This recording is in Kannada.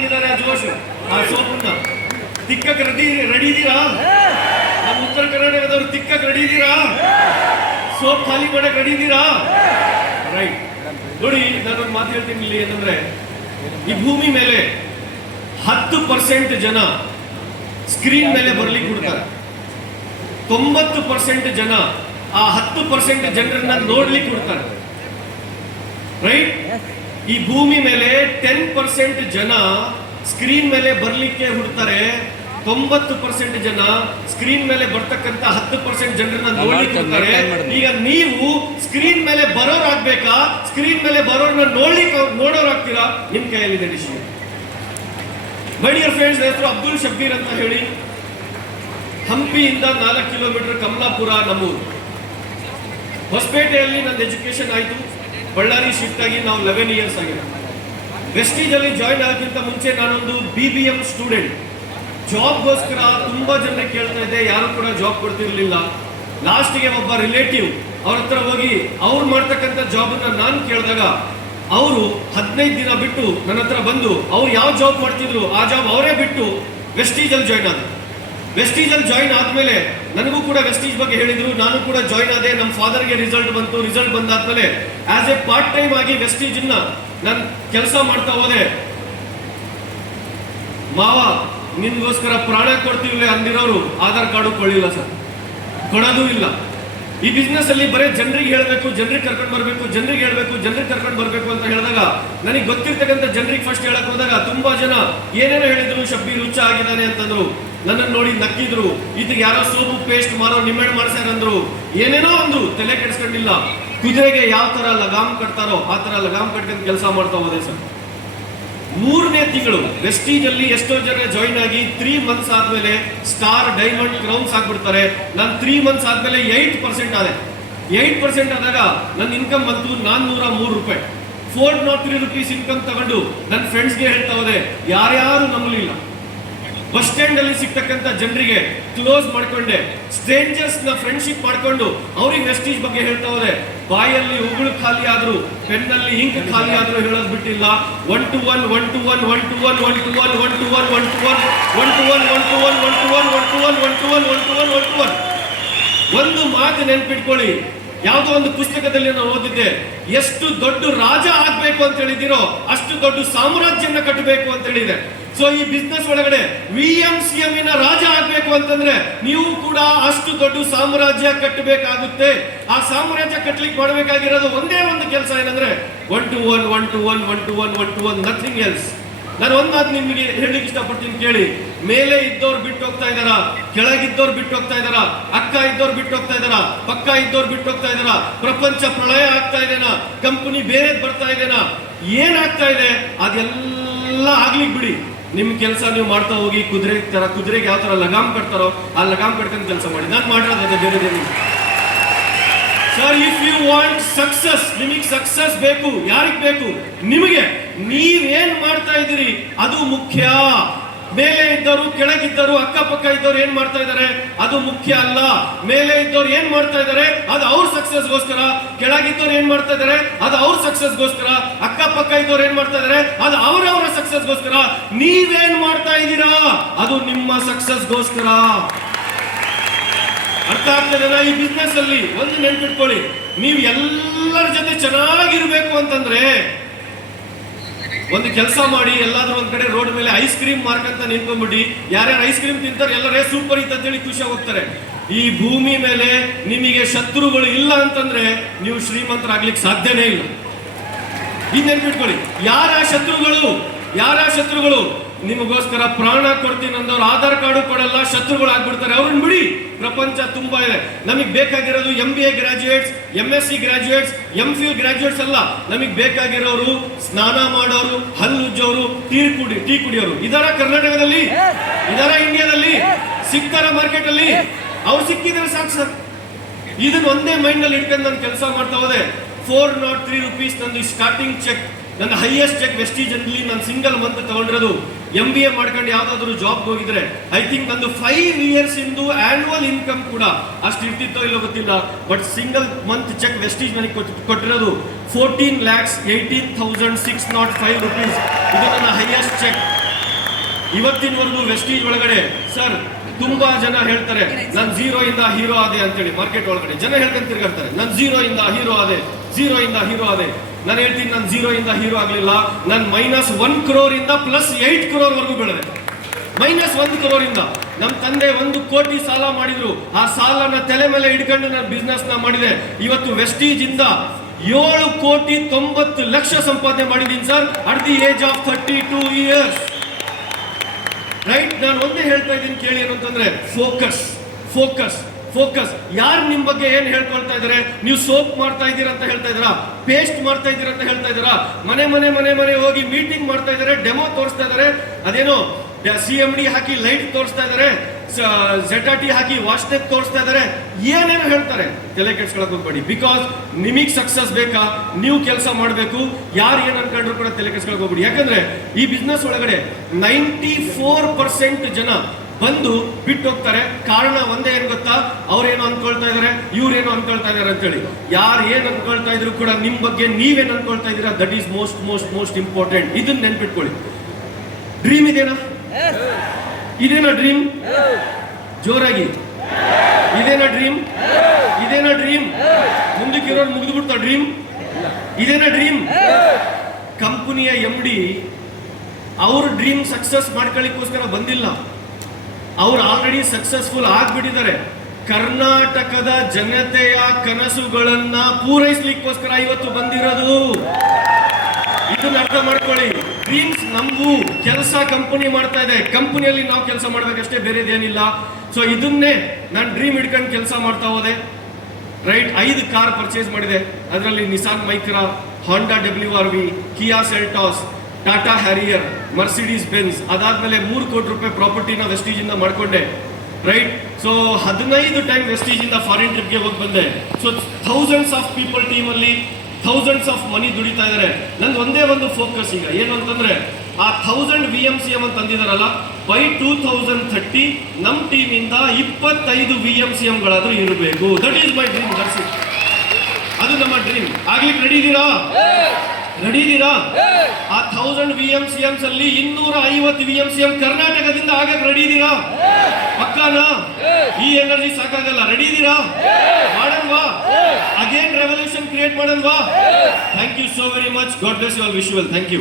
ಹೆಂಗಿದ್ದಾರೆ ಆ ಜೋಶು, ಆ ಸೋಪನ್ನ ತಿಕ್ಕಕ್ಕೆ ರೆಡಿ ಇದ್ದೀರಾ? ನಮ್ಮ ಉತ್ತರ ಕರ್ನಾಟಕದವರು ತಿಕ್ಕಕ್ಕೆ ರೆಡಿ ಇದ್ದೀರಾ? ಸೋಪ್ ಖಾಲಿ ಮಾಡಕ್ಕೆ ರೆಡಿ ಇದ್ದೀರಾ? ರೈಟ್. ನೋಡಿ, ನಾನೊಂದು ಮಾತು ಹೇಳ್ತೀನಿ ಇಲ್ಲಿ ಏನಂದ್ರೆ, ಈ ಭೂಮಿ ಮೇಲೆ 10% ಜನ ಸ್ಕ್ರೀನ್ ಮೇಲೆ ಬರ್ಲಿಕ್ಕೆ ಕೊಡ್ತಾರೆ, 90% ಜನ ಆ 10% ಜನರನ್ನ ನೋಡ್ಲಿಕ್ಕೆ ಕೊಡ್ತಾರೆ. ರೈಟ್. ಈ ಭೂಮಿ ಮೇಲೆ 10% ಜನ ಸ್ಕ್ರೀನ್ ಮೇಲೆ ಬರ್ಲಿಕ್ಕೆ ಹುಡ್ತಾರೆ, 90% ಜನ ಸ್ಕ್ರೀನ್ ಮೇಲೆ ಬರ್ತಕ್ಕಂತ 10% ಜನರನ್ನ ನೋಡ್ಲಿಕ್ಕೆ ಕೊಡ್ತಾರೆ. ಈಗ ನೀವು ಸ್ಕ್ರೀನ್ ಮೇಲೆ ಬರೋರಾಗ್ಬೇಕಾ, ಸ್ಕ್ರೀನ್ ಮೇಲೆ ಬರೋರ್ನ ನೋಡೋರಾಗ್ತೀರಾ? ನಿಮ್ ಕೈಯಲ್ಲಿದೆ ಡಿಸಿಷನ್. ಮೈ ಡಿಯರ್ ಫ್ರೆಂಡ್ಸ್, ಹೆಸರು ಅಬ್ದುಲ್ ಶಬ್ಬೀರ್ ಅಂತ ಹೇಳಿ, ಹಂಪಿಯಿಂದ 4 ಕಿಲೋಮೀಟರ್ ಕಮಲಾಪುರ ನಮ್ಮೂರು. ಹೊಸಪೇಟೆಯಲ್ಲಿ ನನ್ನ ಎಜುಕೇಶನ್ ಆಯಿತು. ಬಳ್ಳಾರಿ ಶಿಫ್ಟ್ ಆಗಿ ನಾವು 11 ಇಯರ್ಸ್ ಆಗಿದೆ. ವೆಸ್ಟೀಜ್ ಅಲ್ಲಿ ಜಾಯ್ನ್ ಆಗೋಕ್ಕಿಂತ ಮುಂಚೆ ನಾನೊಂದು BBM ಸ್ಟೂಡೆಂಟ್. ಜಾಬ್ಗೋಸ್ಕರ ತುಂಬಾ ಜನ ಕೇಳ್ತಾ ಇದ್ದೆ, ಯಾರು ಕೂಡ ಜಾಬ್ ಕೊಡ್ತಿರ್ಲಿಲ್ಲ. ಲಾಸ್ಟ್ಗೆ ಒಬ್ಬ ರಿಲೇಟಿವ್ ಅವ್ರ ಹತ್ರ ಹೋಗಿ ಅವ್ರು ಮಾಡ್ತಕ್ಕಂಥ ಜಾಬನ್ನ ನಾನು ಕೇಳಿದಾಗ ಅವರು 15 ದಿನ ಬಿಟ್ಟು ನನ್ನ ಹತ್ರ ಬಂದು ಅವ್ರು ಯಾವ ಜಾಬ್ ಮಾಡ್ತಿದ್ರು ಆ ಜಾಬ್ ಅವರೇ ಬಿಟ್ಟು ವೆಸ್ಟೀಜ್ ಅಲ್ಲಿ ಜಾಯ್ನ್ ಆದ್ರು. ವೆಸ್ಟೀಜ್ ಅಲ್ಲಿ ಜಾಯ್ನ್ ಆದ್ಮೇಲೆ ನನಗೂ ಕೂಡ ವೆಸ್ಟೀಜ್ ಬಗ್ಗೆ ಹೇಳಿದ್ರು, ನಾನು ಕೂಡ ಜಾಯ್ನ್ ಆದೆ. ನಮ್ಮ ಫಾದರ್ಗೆ ರಿಸಲ್ಟ್ ಬಂತು. ರಿಸಲ್ಟ್ ಬಂದಾದ್ಮೇಲೆ ಆಸ್ ಎ ಪಾರ್ಟ್ ಟೈಮ್ ಆಗಿ ವೆಸ್ಟೀಜ್ ನಾನು ಕೆಲಸ ಮಾಡ್ತಾ ಹೋದೆ. ಮಾವ ನಿನ್ಗೋಸ್ಕರ ಪ್ರಾಣ ಕೊಡ್ತೀವಿ ಅಂದಿರೋರು ಆಧಾರ್ ಕಾರ್ಡು ಕೊಳ್ಳಿಲ್ಲ ಸರ್, ಕೊಡೋದು ಇಲ್ಲ. ಈ ಬಿಸ್ನೆಸ್ ಅಲ್ಲಿ ಬರೀ ಜನರಿಗೆ ಹೇಳಬೇಕು, ಜನರಿಗೆ ಕರ್ಕೊಂಡು ಬರಬೇಕು, ಜನರಿಗೆ ಹೇಳ್ಬೇಕು, ಜನರಿಗೆ ಕರ್ಕೊಂಡು ಬರಬೇಕು ಅಂತ ಹೇಳಿದಾಗ ನನಗೆ ಗೊತ್ತಿರ್ತಕ್ಕಂಥ ಜನರಿಗೆ ಫಸ್ಟ್ ಹೇಳಕ್ ಹೋದಾಗ ತುಂಬಾ ಜನ ಏನೇನೋ ಹೇಳಿದ್ರು, ಶಬ್ಬೀರ್ ಹುಚ್ಚ ಆಗಿದ್ದಾನೆ ಅಂತಂದ್ರು. ನನ್ನನ್ನು ನೋಡಿ ನಕ್ಕಿದ್ರು. ಇದಕ್ಕೆ ಯಾರೋ ಸೋಪು ಪೇಸ್ಟ್ ಮಾರೋ ನಿಮ್ಮೆಣ್ಣು ಮಾಡ್ಸ್ಯಾರಂದ್ರು. ಏನೇನೋ ಒಂದು ತಲೆ ಕೆಡಿಸ್ಕೊಂಡಿಲ್ಲ. ಕುದುರೆಗೆ ಯಾವ ತರ ಲಗಾಮ್ ಕಟ್ತಾರೋ ಆ ತರ ಲಗಾಮ್ ಕಟ್ಕೊಂಡು ಕೆಲಸ ಮಾಡ್ತಾ ಹೋದೆ ಸರ್. 3ನೇ ತಿಂಗಳು ವೆಸ್ಟೀಜ್ ಅಲ್ಲಿ ಎಷ್ಟೋ ಜನ ಜಾಯಿನ್ ಆಗಿ 3 ಮಂತ್ಸ್ ಆದ್ಮೇಲೆ ಸ್ಟಾರ್, ಡೈಮಂಡ್, ಕ್ರೌನ್ಸ್ ಆಗ್ಬಿಡ್ತಾರೆ. ನಾನು 3 ಮಂತ್ಸ್ ಆದ್ಮೇಲೆ 8% ಆದೆ. 8% ಆದಾಗ ನನ್ನ ಇನ್ಕಮ್ ಬಂತು 403 ರೂಪಾಯಿ. 403 rupees ಇನ್ಕಮ್ ತಗೊಂಡು ನನ್ನ ಫ್ರೆಂಡ್ಸ್ಗೆ ಹೇಳ್ತಾ ಹೋದೆ, ಯಾರ್ಯಾರು ನಂಬಲಿಲ್ಲ. ಬಸ್ ಸ್ಟ್ಯಾಂಡ್ ಅಲ್ಲಿ ಸಿಗ್ತಕ್ಕಂಥ ಜನರಿಗೆ ಕ್ಲೋಸ್ ಮಾಡ್ಕೊಂಡೆ. ಸ್ಟ್ರೇಂಜರ್ಸ್ ನ ಫ್ರೆಂಡ್ಶಿಪ್ ಮಾಡ್ಕೊಂಡು ಅವ್ರಿಗೆ ವೆಸ್ಟೀಜ್ ಬಗ್ಗೆ ಹೇಳ್ತಾ ಹೋದೆ. ಬಾಯಲ್ಲಿ ಉಗುಳು ಖಾಲಿ ಆದ್ರು, ಪೆನ್ನಲ್ಲಿ ಇಂಕ್ ಖಾಲಿ ಆದ್ರೂ ಹೇಳೋದು ಬಿಟ್ಟಿಲ್ಲ. 1 to 1 1 to 1 1 to 1 1 to 1 1 to 1 1 to 1 1 to 1 1 to 1 1 to 1 1 to 1 1 to 1 1 to 1 1 to 1. ಒಂದು ಮಾತು ನೆನ್ಪಿಟ್ಕೊಳ್ಳಿ, ಯಾವುದೋ ಒಂದು ಪುಸ್ತಕದಲ್ಲಿ ನಾನು ಓದಿದ್ದೆ, ಎಷ್ಟು ದೊಡ್ಡ ರಾಜ ಆಗ್ಬೇಕು ಅಂತ ಹೇಳಿದಿರೋ ಅಷ್ಟು ದೊಡ್ಡ ಸಾಮ್ರಾಜ್ಯನ ಕಟ್ಟಬೇಕು ಅಂತ ಹೇಳಿದೆ. ಸೊ ಈ ಬಿಸ್ನೆಸ್ ಒಳಗಡೆ VMCM ರಾಜ ಆಗ್ಬೇಕು ಅಂತಂದ್ರೆ ನೀವು ಕೂಡ ಅಷ್ಟು ದೊಡ್ಡ ಸಾಮ್ರಾಜ್ಯ ಕಟ್ಟಬೇಕಾಗುತ್ತೆ. ಆ ಸಾಮ್ರಾಜ್ಯ ಕಟ್ಟಲಿಕ್ಕೆ ಮಾಡಬೇಕಾಗಿರೋದು ಒಂದೇ ಒಂದು ಕೆಲಸ ಏನಂದ್ರೆ 1 to 1 1 to 1 1 to 1 1 to 1, nothing else. ನಾನು ಒಂದು ಮಾತು ನಿಮಗೆ ಹೇಳಲಿಕ್ಕೆ ಇಷ್ಟಪಡ್ತೀನಿ, ಕೇಳಿ. ಮೇಲೆ ಇದ್ದವ್ರು ಬಿಟ್ಟು ಹೋಗ್ತಾ ಇದಾರ, ಕೆಳಗಿದ್ದವ್ರು ಬಿಟ್ಟು ಹೋಗ್ತಾ ಇದಾರ, ಅಕ್ಕ ಇದ್ದವ್ರು ಬಿಟ್ಟು ಹೋಗ್ತಾ ಇದಾರ, ಪಕ್ಕ ಇದ್ದವ್ರು ಬಿಟ್ಟು ಹೋಗ್ತಾ ಇದಾರ, ಪ್ರಪಂಚ ಪ್ರಳಯ ಆಗ್ತಾ ಇದೆನಾ, ಕಂಪನಿ ಬೇರೆ ಬರ್ತಾ ಇದೆನಾ, ಏನಾಗ್ತಾ ಇದೆ ಅದೆಲ್ಲ ಆಗ್ಲಿಕ್ಕೆ ಬಿಡಿ. ನಿಮ್ ಕೆಲಸ ನೀವು ಮಾಡ್ತಾ ಹೋಗಿ. ಕುದುರೆಗೆ ಯಾವ ತರ ಲಗಾಮ್ ಕಟ್ತಾರೋ ಆ ಲಗಾಮ್ ಕಟ್ಕೊಂಡು ಕೆಲಸ ಮಾಡಿ. ನಾನು ಮಾಡಿರೋದು ಅದೇ, ಬೇರೆದೇನು. Sir, if you want success, ನಿಮಗೆ ಸಕ್ಸಸ್ ಬೇಕು. ಯಾರಿಗೆ ಬೇಕು? ನಿಮಗೆ. ನೀವೇನ್ ಮಾಡ್ತಾ ಇದ್ದೀರಿ ಅದು ಮುಖ್ಯ. ಮೇಲೆ ಇದ್ದವರು, ಕೆಳಗಿದ್ದವರು, ಅಕ್ಕಪಕ್ಕ ಇದ್ದವ್ರು ಏನ್ ಮಾಡ್ತಾ ಇದ್ದಾರೆ ಅದು ಮುಖ್ಯ ಅಲ್ಲ. ಮೇಲೆ ಇದ್ದವ್ರು ಏನ್ ಮಾಡ್ತಾ ಇದ್ದಾರೆ ಅದು ಅವ್ರ ಸಕ್ಸಸ್ಗೋಸ್ಕರ, ಕೆಳಗಿದ್ದವ್ರು ಏನ್ ಮಾಡ್ತಾ ಇದ್ದಾರೆ ಅದು ಅವ್ರ ಸಕ್ಸಸ್ಗೋಸ್ಕರ, ಅಕ್ಕಪಕ್ಕ ಇದ್ದವ್ರು ಏನ್ ಮಾಡ್ತಾ ಇದ್ದಾರೆ ಅದು ಅವರವರ ಸಕ್ಸಸ್ಗೋಸ್ಕರ. ನೀವೇನ್ ಮಾಡ್ತಾ ಇದ್ದೀರಾ ಅದು ನಿಮ್ಮ ಸಕ್ಸಸ್ಗೋಸ್ಕರ. ಅರ್ಥ ಆಗ್ತದೆ? ಈ ಬಿಸ್ನೆಸ್ ಅಲ್ಲಿ ಒಂದು ನೆನ್ಪಿಟ್ಕೊಳ್ಳಿ, ನೀವು ಎಲ್ಲರ ಜೊತೆ ಚೆನ್ನಾಗಿರ್ಬೇಕು ಅಂತಂದ್ರೆ ಒಂದು ಕೆಲಸ ಮಾಡಿ. ಎಲ್ಲಾದ್ರೂ ಒಂದ್ ಕಡೆ ರೋಡ್ ಮೇಲೆ ಐಸ್ ಕ್ರೀಮ್ ಮಾರ್ಕ್ ಅಂತ ನಿಂತ್ಕೊಂಡ್ಬಿಡಿ. ಯಾರ್ಯಾರು ಐಸ್ ಕ್ರೀಮ್ ತಿಂತಾರೆ ಎಲ್ಲರೇ ಸೂಪರ್ ಇತ್ತು ಅಂತೇಳಿ ಖುಷಿ ಹೋಗ್ತಾರೆ. ಈ ಭೂಮಿ ಮೇಲೆ ನಿಮಗೆ ಶತ್ರುಗಳು ಇಲ್ಲ ಅಂತಂದ್ರೆ ನೀವು ಶ್ರೀಮಂತರಾಗ್ಲಿಕ್ಕೆ ಸಾಧ್ಯನೇ ಇಲ್ಲ. ಈಗ ನೆನ್ಪಿಟ್ಕೊಳ್ಳಿ, ಯಾರ ಶತ್ರುಗಳು ನಿಮಗೋಸ್ಕರ ಪ್ರಾಣ ಕೊಡ್ತೀನಿ ಅಂದವ್ರು ಆಧಾರ್ ಕಾರ್ಡು ಕೊಡಲ್ಲ, ಶತ್ರುಗಳು ಆಗ್ಬಿಡ್ತಾರೆ. ಅವ್ರನ್ನ ಬಿಡಿ. ಪ್ರಪಂಚ ತುಂಬಾ ಇದೆ. ನಮಗೆ ಬೇಕಾಗಿರೋದು MBA graduates, MSc graduates, MPhil graduates ಅಲ್ಲ. ನಮಗೆ ಬೇಕಾಗಿರೋರು ಸ್ನಾನ ಮಾಡೋರು, ಹಲ್ಲು ಉಜ್ಜೋರು, ಟೀ ಕುಡಿಯೋರು. ಇದರ ಕರ್ನಾಟಕದಲ್ಲಿ, ಇದರ ಇಂಡಿಯಾದಲ್ಲಿ ಸಿಗ್ತಾರ ಮಾರ್ಕೆಟ್ ಅಲ್ಲಿ? ಅವ್ರು ಸಿಕ್ಕಿದ್ರೆ ಸಾಕು ಸರ್. ಇದನ್ನ ಒಂದೇ ಮೈಂಡ್ ನಲ್ಲಿ ಇಟ್ಕೊಂಡು ನಾನು ಕೆಲಸ ಮಾಡ್ತಾ ಹೋದೆ. 403 rupees ನಂದು ಸ್ಟಾರ್ಟಿಂಗ್ ಚೆಕ್. ನನ್ನ ಹೈಯೆಸ್ಟ್ ಚೆಕ್ ವೆಸ್ಟೀಜ್ ಅಲ್ಲಿ ನಾನು ಸಿಂಗಲ್ ಮಂತ್ ತಗೊಂಡಿರೋದು. MBA ಮಾಡ್ಕೊಂಡು ಯಾವ್ದಾದ್ರು ಜಾಬ್ ಹೋಗಿದ್ರೆ ಐ ಥಿಂಕ್ ನಂದು 5 years ಇಂದು ಆನ್ಯುವಲ್ ಇನ್ಕಮ್ ಕೂಡ ಅಷ್ಟು ಇರ್ತಿತ್ತೋ ಇಲ್ಲೋ ಗೊತ್ತಿಲ್ಲ. But single month cheque Vestige ನನಗೆ ಕೊಟ್ಟಿರೋದು 14,18,605 rupees. ಇದು ನನ್ನ ಹೈಯೆಸ್ಟ್ ಚೆಕ್. ಇವತ್ತಿನವರೆಗೂ ವೆಸ್ಟೀಜ್ ಒಳಗಡೆ ಸರ್ ತುಂಬಾ ಜನ ಹೇಳ್ತಾರೆ ನಾನು 0 ಇಂದ ಹೀರೋ ಆದೆ ಅಂತೇಳಿ. ಮಾರ್ಕೆಟ್ ಒಳಗಡೆ ಜನ ಹೇಳ್ಕೊಂಡ್ ತಿರ್ಗಾಡ್ತಾರೆ ನಾನು 0 ಇಂದ ಹೀರೋ ಆದೆ, 0 ಇಂದ ಹೀರೋ ಆದೆ. ನಾನು ಹೇಳ್ತೀನಿ ನಾನು 0 ಇಂದ ಹೀರೋ ಆಗ್ಲಿಲ್ಲ, ನಾನು -1 crore ಇಂದ +8 crore ವರೆಗೂ ಬೆಳೆದೆ. -1 crore ಇಂದ ನಮ್ಮ ತಂದೆ 1 ಕೋಟಿ ಸಾಲ ಮಾಡಿದ್ರು, ಆ ಸಾಲನ ತಲೆ ಮೇಲೆ ಇಟ್ಕೊಂಡು ನಾನು ಬಿಸ್ನೆಸ್ ನ ಮಾಡಿದೆ. ಇವತ್ತು ವೆಸ್ಟೀಜ್ ಇಂದ 7,90,00,000 ಸಂಪಾದನೆ ಮಾಡಿದ್ದೀನಿ sir, at the age of 32 years. Right, ನಾನು ಒಂದೇ ಹೇಳ್ತಾ ಇದ್ದೀನಿ ಕೇಳಿ, ಏನು ಅಂತಂದ್ರೆ ಫೋಕಸ್ ಫೋಕಸ್ ಫೋಕಸ್. ಯಾರು ನಿಮ್ ಬಗ್ಗೆ ಏನ್ ಹೇಳ್ಕೊಳ್ತಾ ಇದಾರೆ? ನೀವು ಸೋಪ್ ಮಾಡ್ತಾ ಇದ್ದೀರಾ ಅಂತ ಹೇಳ್ತಾ ಇದ್ದೀರಾ, ಪೇಸ್ಟ್ ಮಾಡ್ತಾ ಇದ್ದೀರಾ ಅಂತ ಹೇಳ್ತಾ ಇದ್ದೀರಾ, ಮನೆ ಮನೆ ಮನೆ ಮನೆ ಹೋಗಿ ಮೀಟಿಂಗ್ ಮಾಡ್ತಾ ಇದಾರೆ, ಡೆಮೋ ತೋರಿಸ್ತಾ ಇದಾರೆ, ಅದೇನೋ CMD ಹಾಕಿ ಲೈಟ್ ತೋರಿಸ್ತಾ ಇದಾರೆ, ZRT ಹಾಕಿ ವಾಶ್ ಟೇಪ್ ತೋರಿಸ್ತಾ ಇದಾರೆ, ಏನೇನು ಹೇಳ್ತಾರೆ ತಲೆ ಕೆಡ್ಸ್ಕೊಳಕ್ ಹೋಗ್ಬೇಡಿ. ಬಿಕಾಸ್ ನಿಮಗ್ ಸಕ್ಸಸ್ ಬೇಕಾ, ನೀವು ಕೆಲಸ ಮಾಡಬೇಕು. ಯಾರು ಏನ್ ಅನ್ಕೊಂಡ್ರು ಕೂಡ ತಲೆ ಕೆಡ್ಸ್ಕೊಳಕ್ ಹೋಗ್ಬೇಡಿ. ಯಾಕಂದ್ರೆ ಈ ಬಿಸ್ನೆಸ್ ಒಳಗಡೆ 94% ಜನ ಬಂದು ಬಿಟ್ಟು ಹೋಗ್ತಾರೆ. ಕಾರಣ ಒಂದೇ, ಏನ್ ಗೊತ್ತಾ? ಅವ್ರೇನು ಅನ್ಕೊಳ್ತಾ ಇದಾರೆ, ಇವ್ರೇನು ಅನ್ಕೊಳ್ತಾ ಇದಾರೆ ಅಂತೇಳಿ. ಯಾರು ಏನ್ ಅನ್ಕೊಳ್ತಾ ಇದ್ರು ಕೂಡ ನಿಮ್ ಬಗ್ಗೆ ನೀವೇನ್ ಅನ್ಕೊಳ್ತಾ ಇದೀರಾ, that is most most most important. ಇದನ್ನ ನೆನ್ಪಿಟ್ಕೊಳ್ಳಿ. ಡ್ರೀಮ್ ಇದೇನಾ? ಇದೇನಾ ಡ್ರೀಮ್? ಜೋರಾಗಿ ಇದೇನಾ ಡ್ರೀಮ್? ಇದೇನಾ ಡ್ರೀಮ್? ಮುಂದಕ್ಕಿರೋರು ಮುಗಿದು ಬಿಡ್ತಾ ಡ್ರೀಮ್? ಇದೇನಾ ಡ್ರೀಮ್? ಕಂಪನಿಯ MD ಅವ್ರ ಡ್ರೀಮ್ ಸಕ್ಸಸ್ ಮಾಡ್ಕೊಳ್ಳಿಕ್ಕೋಸ್ಕರ ಬಂದಿಲ್ಲ, ಅವ್ರು ಆಲ್ರೆಡಿ ಸಕ್ಸಸ್ಫುಲ್ ಆಗ್ಬಿಟ್ಟಿದ್ದಾರೆ. ಕರ್ನಾಟಕದ ಜನತೆಯ ಕನಸುಗಳನ್ನ ಪೂರೈಸ್ಲಿಕ್ಕೋಸ್ಕರ ಇವತ್ತು ಬಂದಿರೋದು. ಇದನ್ನ ಅರ್ಥ ಮಾಡ್ಕೊಳ್ಳಿ. ಡ್ರೀಮ್ಸ್ ನಮಗೂ, ಕೆಲಸ ಕಂಪನಿ ಮಾಡ್ತಾ ಇದೆ, ಕಂಪನಿಯಲ್ಲಿ ನಾವು ಕೆಲಸ ಮಾಡ್ಬೇಕಷ್ಟೇ, ಬೇರೆದೇನಿಲ್ಲ. ಸೊ ಇದನ್ನೇ ನಾನು ಡ್ರೀಮ್ ಹಿಡ್ಕೊಂಡು ಕೆಲಸ ಮಾಡ್ತಾ ಹೋದೆ. ರೈಟ್, 5 ಕಾರ್ ಪರ್ಚೇಸ್ ಮಾಡಿದೆ. ಅದರಲ್ಲಿ Nissan Micra, Honda WRV, Kia Seltos, Tata Harrier, Mercedes Benz. ಅದಾದ್ಮೇಲೆ 3 ಕೋಟಿ ರೂಪಾಯಿ ಪ್ರಾಪರ್ಟಿನ ವೆಸ್ಟೀಜ್ ಇಂದ ಮಾಡ್ಕೊಂಡೆ. ರೈಟ್, ಸೊ 15 ಟೈಮ್ ವೆಸ್ಟೀಜ್ ಇಂದ ಫಾರಿನ್ ಟ್ರಿಪ್ಗೆ ಹೋಗಿ ಬಂದೆ. So thousands of people team ಅಲ್ಲಿ ಥೌಸಂಡ್ಸ್ ಆಫ್ ಮನಿ ದುಡಿತಾ ಇದಾರೆ. ನಂದು ಒಂದೇ ಒಂದು ಫೋಕಸ್ ಈಗ ಏನು ಅಂತಂದ್ರೆ, ಆ 1000 VMCM ಅಂತ ತಂದಿದಾರಲ್ಲ, ಬೈ 2030 ನಮ್ಮ ಟೀಮ್ ಇಂದ 25 VMCMಗಳಾದ್ರೂ ಇರಬೇಕು. That is my dream. ಅದು ನಮ್ಮ ಡ್ರೀಮ್. ಆಗ್ಲಿಕ್ಕೆ ರೆಡಿ ಇದ್ದೀರಾ? ರೆಡಿ ಇದ್ದೀರಾ? ಆ 1000 VMCMs ಅಲ್ಲಿ 250 VMCM ಕರ್ನಾಟಕದಿಂದ ಆಗಕ್ಕೆ ರೆಡಿ ಇದ್ದೀರಾ? ಪಕ್ಕಾನಾ? ಈ ಎನರ್ಜಿ ಸಾಕಾಗಲ್ಲ. ರೆಡಿ ಇದ್ದೀರಾ? ಮಾಡಲ್ವಾ? ಅಗೇನ್ ರೆವಲ್ಯೂಷನ್ ಕ್ರಿಯೇಟ್ ಮಾಡಲ್ವಾ? Thank you so very much. God bless you all. Wish you well. Thank you.